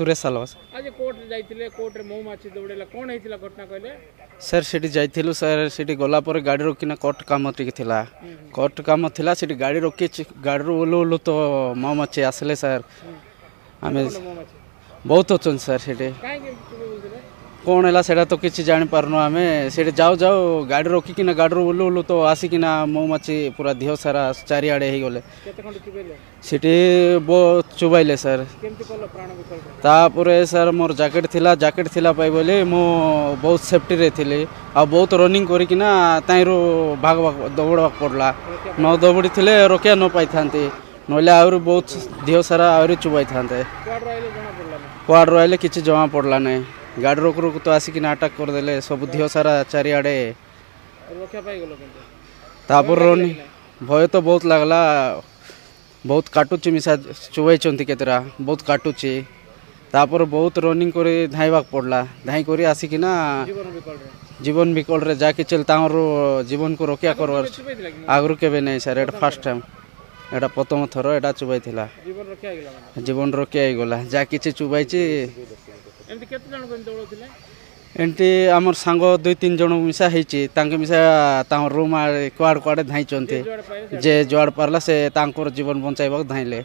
सुरेश सालवास आज court जाइथिले court रे मौमाछी दौड़ेला कोन हेतिला घटना कहले सर सीटी जाइथिलु सर सीटी गला पर गाड़ी रोकिना कोर्ट काम टिक थिला कोर्ट काम थिला सीटी गाड़ी रोकी गाड़ी रो ओलो ओलो तो मौमाछी आसले सर आमे बहुत अच्छन सर सीटी काहे के बोलथिले कौन है सेटा तो किसी जानी पारनु आमे सेठी जाऊ जाऊ गाड़ी रोकिकिना गाड़ी रो ओलो ओलो तो आसिकिना मौमाछी पूरा देह सारा चारिआडे हो गले केते खंड चुबेले सीटी बहुत चुबाइले सर केमति कलो प्राण विकल्प तापुरे सर मोर जैकेट थिला पाई बोले मो बहुत सेफ्टी रे थिले आ बहुत रनिंग करिकिना ताइरो भाग दौड़वा पड़ला न दौड़ी थिले रोकिया न पाई थांती नले आउर बहुत देह सारा आउर चुबाई थांते क्वाड रहिले किछि जमा पड़ला नै गाड़ी रोक रोक तो आसिक अटैक करदे सब देह सारा चारिआडे रोनी भय तो बहुत लगला बहुत काटुची मिसा चुबाई केतरा बहुत काटुची तापर बहुत रनिंग कर धाइबा पड़ला धाई कर आसिकिना जीवन विकल रे जाके चल जीवन को रक्षा करवार आगु केबे नहीं सर एटा फर्स्ट टाइम एटा प्रथम थर एटा चुबाई थिला जीवन रक्षा गला जा किछि चुबाई एमती आमर सांग 2-3 जन मिसा मिसा रूम कुआड़ कुआड़े धाई जे जुआड़ पार्ला से जीवन बचाइबा धाइले।